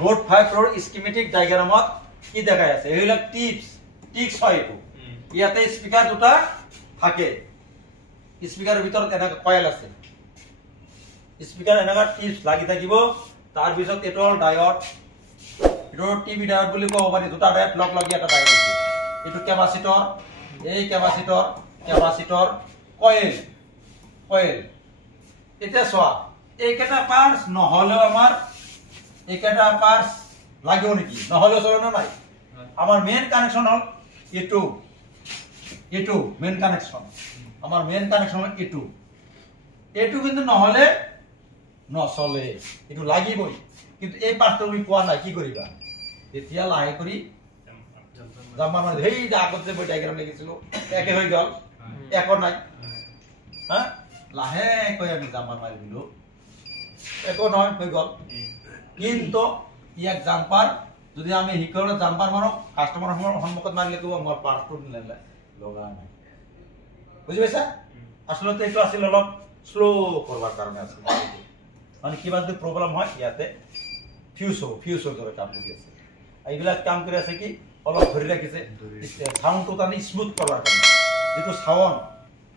note 5 ৰ schematic ডায়াগ্ৰামত কি দেখাই আছে এইবিলাক টিপস হয় এইটো ইয়াতে স্পিকাৰ দুটা থাকে স্পিকাৰৰ ভিতৰত এনেকা কয়েল আছে স্পিকাৰ এনেকা টিপস লাগি থাকিব তাৰ পিছত এটো ডায়োড এটো টিভি ডায়োড বুলি কব পাৰি দুটা ডায়োড লগ লাগি এটা ডায়োড আছে এটো ক্যাপাসিটৰ এই ক্যাপাসিটৰ কয়েল এটা সোয়া এইকেটা পার্টস নহলে আমার এইকেটা পার্টস লাগিব নেকি নহলে চলে না নাই আমার মেইন কানেকশন হল এটু মেইন কানেকশন আমার মেইন কানেকশন হল এটু কিন্তু নহলে নচলে এটু লাগিবই কিন্তু এই পার্টটা তুমি পোৱা নাই কি কৰিবা এতিয়া লাহে কৰি জাম্পার মানে হেই আগত যে মই ডায়াগ্রাম লিখিছিল একে হৈ গল একো নাই হ্যাঁ লাহে কই আমি জাম্পার মারি দিলো একো নয় হৈ গল কিন্তু ইয়াক জাম্পার যদি আমি হিকলে জাম্পার মাৰো কাস্টমাৰৰ সন্মুখত মাৰিলে কব মোৰ পাৰ্টটো নিলে লগা নাই বুজি পাইছা আসলে এটো আছিল অলপ স্লো করবার কারণে আছে মানে কিবা যদি প্রবলেম হয় ইয়াতে ফিউজ দৰে কাম কৰি আছে এইবিলাক কাম কৰি আছে কি অলপ ধৰি ৰাখিছে সাউন্ডটো তানি স্মুথ কৰাৰ কাৰণে যেটো সাউন্ড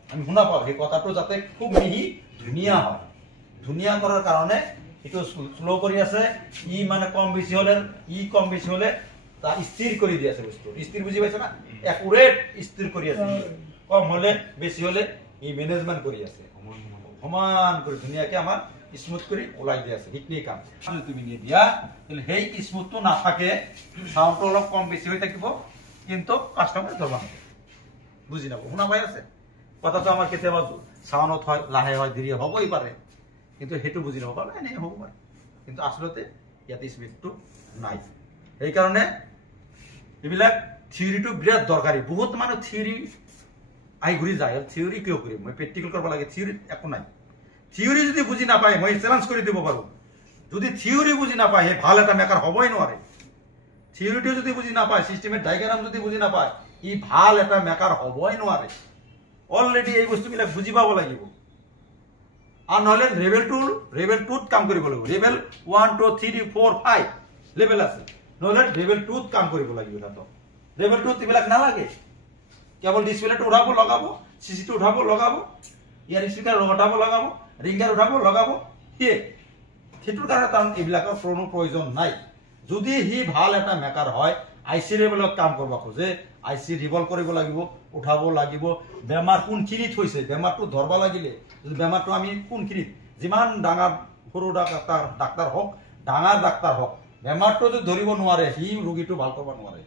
আমি শুনা পাওঁ এই কথাটো যাতে খুব মিহি ধুনিয়া হয় ধুনিয়া কৰাৰ কাৰণে এটো স্লো কৰি আছে ই মানে কম বেছি হলে তা স্থিৰ কৰি দি আছে বস্তু স্থিৰ বুজি পাইছা না একুৰেট স্থিৰ কৰি আছে কম হলে বেছি হলে ই ম্যানেজমেন্ট কৰি আছে সমান কৰি ধুনিয়াকে আমাৰ স্মুথ কৰি ওলাই দি আছে হিটনি কাম যদি তুমি নি দিয়া তাহলে হেই স্মুথটো না থাকে সাউন্ডটো অলপ কম বেছি হৈ থাকিব কিন্তু কাস্টমাৰ ধৰবা বুজি নাব শুনা পাই আছে কথাটো আমাৰ কেতিয়াবা সাউন্ডত হয় লাহে হয় ধীৰে হবই পাৰে কিন্তু হেতু বুজি নাব পাৰে এনে হ'ব পাৰে কিন্তু আসলতে ইয়াতে স্মুথটো নাই এই কাৰণে এবিলাক থিওৰিটো বিৰাট দৰকাৰী বহুত মানুহ থিওৰি আই ঘুৰি যায় থিওৰি কিয় কৰিম মই প্ৰেক্টিকেল কৰিব লাগে থিওৰি একো নাই থিওৰি যদি বুজি না পায় মই চ্যালেঞ্জ কৰি দিব পাৰো যদি থিওৰি বুজি না পায় হে ভাল এটা মেকাৰ হবই নোৱাৰে থিওৰিটো যদি বুজি না পায় সিস্টেমেৰ ডায়াগ্ৰাম যদি বুজি না পায় ই ভাল এটা মেকাৰ হবই নোৱাৰে অলৰেডি এই বস্তুবিলাক বুজি পাব লাগিব আৰ নহলে লেভেল 2 কাম কৰিব লাগিব লেভেল 1 2 3 4 5 লেভেল আছে নহলে লেভেল 2 কাম কৰিব লাগিব তাতো লেভেল 2 তিবিলাক না লাগে কেবল ডিসপ্লেটো উঠাব লগাব সিসিটো উঠাব লগাব ইয়াৰ স্পিকাৰ উঠাব লগাব ৰিঙ্গাৰ উঠাব লগাব কি সেটোৰ কাৰণে তাৰ এইবিলাকৰ কোনো প্ৰয়োজন নাই যদি হি ভাল এটা মেকাৰ হয় আইসি লেভেলত কাম কৰিব খোজে আইসি ৰিভলভ কৰিব লাগিব উঠাব লাগিব বেমাৰ কোনখিনিত হৈছে বেমাৰটো ধৰবা লাগিলে যদি বেমাৰটো আমি কোনখিনিত যিমান ডাঙৰ সৰু ডাক্তাৰ হওক ডাঙৰ ডাক্তাৰ হওক বেমাৰটো যদি ধৰিব নোৱাৰে হি ৰোগীটো ভাল কৰিব নোৱাৰে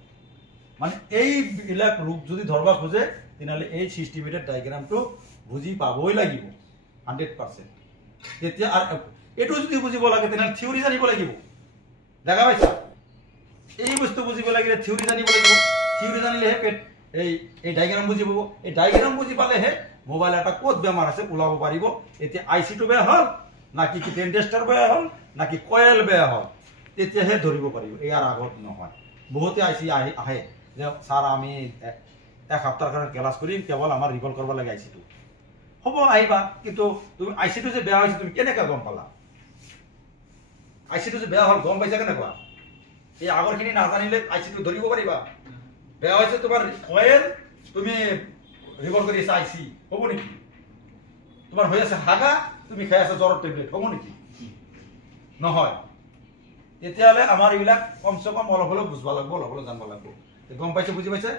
মানে এই বিলাক ৰোগ যদি ধৰবা খোজে তেনালে এই সিস্টেমেটেড ডায়াগ্রামটো বুজি পাবই লাগিব 100% তেতিয়া আর এটো যদি বুজিব লাগে তেনালে থিওরি জানিব লাগিব দেখা পাইছা এই বস্তু বুজিব লাগিলে থিওরি জানিব লাগিব থিওরি জানিলে হে এই ডায়াগ্রাম বুজি পাবো এই ডায়াগ্রাম বুজি পালে হে মোবাইল এটা কত বেমাৰ আছে ওলাব পাৰিব এতিয়া আইসি টো বেয়া হল নাকি কি টেন্ডেস্টাৰ বেয়া হল নাকি কয়েল বেয়া হল তেতিয়া হে ধৰিব পাৰিব ইয়াৰ আগত নহয় বহুতে আইসি আহে যে স্যাৰ আমি এক সপ্তাহৰ কাৰণে ক্লাস কৰিম কেৱল আমাৰ ৰিভলভ কৰিব লাগে আইসি টো হব আহিবা কিন্তু তুমি আইসি টো যে বেয়া হৈছে তুমি কেনেকা গম পালা আইসি টো যে বেয়া হল গম পাইছা কেনেকুৱা এই আগৰখিনি নাজানিলে আইসি টো ধৰিব পাৰিবা বেয়া হৈছে তোমাৰ কয়েল তুমি ৰিভলভ কৰি আছা আইসি হ'ব নেকি তোমাৰ হৈ আছে হাগা তুমি খাই আছা জ্বৰৰ টেবলেট হ'ব নেকি নহয় এতিয়ালে আমাৰ এইবিলাক কমসে কম অলপ অলপ বুঝবা লাগব অলপ অলপ জানবা লাগব গম পাইছে বুজি পাইছে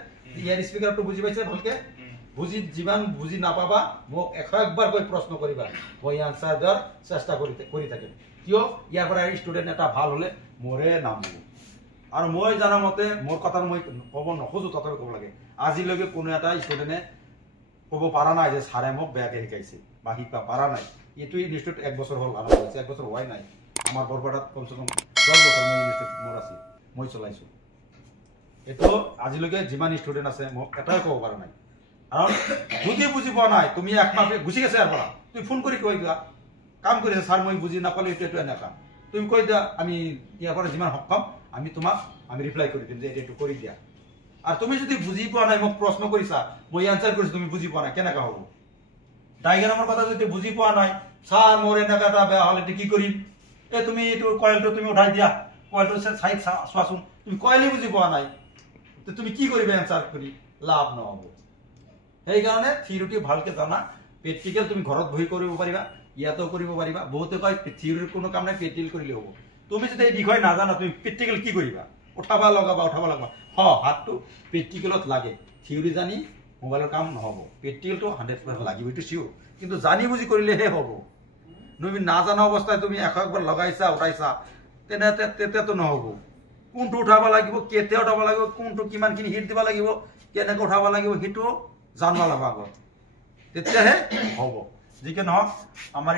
ইয়াৰ স্পিকাৰটো বুজি পাইছে ভালকে বুজি যিমান বুজি নাপাবা মোক একবাৰ কৈ প্ৰশ্ন কৰিবা মই আনসাৰ দিয়াৰ চেষ্টা কৰি থাকিম কিয় ইয়াৰ পৰা ষ্টুডেন্ট এটা ভাল হলে মোৰে নাম হ'ব আৰু মই জানা মতে মোৰ কথা মই ক'ব নখোজো তথাপি ক'ব লাগে আজিলৈকে কোনো এটা ষ্টুডেন্টে ক'ব পাৰা নাই যে ছাৰে মোক বেয়াকে শিকাইছে বা শিকা পাৰা নাই এইটো ইনষ্টিটিউট 1 বছৰ হ'ল আৰম্ভ হৈছে 1 বছৰ হোৱাই নাই আমাৰ বৰপেটাত কমসে কম 10 বছৰ মই ইনষ্টিটিউট মোৰ আছে মই চলাইছো এটো আজিলৈকে যিমান ষ্টুডেন্ট আছে মোক এটাই ক'ব পাৰা নাই কাৰণ যদি বুজি পোৱা নাই তুমি একমাহ গুছি গেছে ইয়াৰ পৰা তুমি ফোন কৰি কৈ দিয়া কাম কৰিছে স্যাৰ মই বুজি নাপালে এটো এনেকা তুমি কৈ দিয়া আমি ইয়াৰ পৰা যিমান সক্ষম আমি তোমাক আমি ৰিপ্লাই কৰি দিম যে এটো কৰি দিয়া আৰ তুমি যদি বুজি পোৱা নাই মোক প্ৰশ্ন কৰিছা মই আনসাৰ কৰিছো তুমি বুজি পোৱা নাই কেনেকা হ'ব ডায়াগ্ৰামৰ কথা যদি বুজি পোৱা নাই স্যাৰ মোৰ এনেকা এটা বেয়া হলে কি কৰিম এ তুমি এটো কয়েলটো তুমি উঠাই দিয়া কয়টো চাইড চোৱাচোন তুমি কইলে বুজি পোৱা নাই তো তুমি কি কৰিবা এনসাৰ কৰি লাভ নহব সেইকাৰণে থিওৰিটি ভালকে জানা প্ৰেক্টিকেল তুমি ঘৰত বহি কৰিব পাৰিবা ইয়াতো কৰিব পাৰিবা বহুতে কয় থিওৰিৰ কোনো কাম নাই প্ৰেক্টিকেল কৰিলে হ'ব তুমি যদি এই বিষয় নাজানা তুমি প্ৰেক্টিকেল কি কৰিবা উঠাবা লগাবা হাতটো প্ৰেক্টিকেলত লাগে থিওৰি জানি মোবাইলৰ কাম নহব প্ৰেক্টিকেলটো 100% লাগিব এটো সিও কিন্তু জানি বুজি কৰিলেহে হ'ব তুমি নাজানা অৱস্থায় তুমি একবাৰ লগাইছা উঠাইছা তেতিয়াতো নহব কোনটো উঠাব লাগিব কেতিয়া উঠাব লাগিব কোনটো কিমানখিনি হিট দিব লাগিব কেনেকৈ উঠাব লাগিব হেতু জানবা লাগব তেতিয়াহে হ'ব যিকে নহওক আমাৰ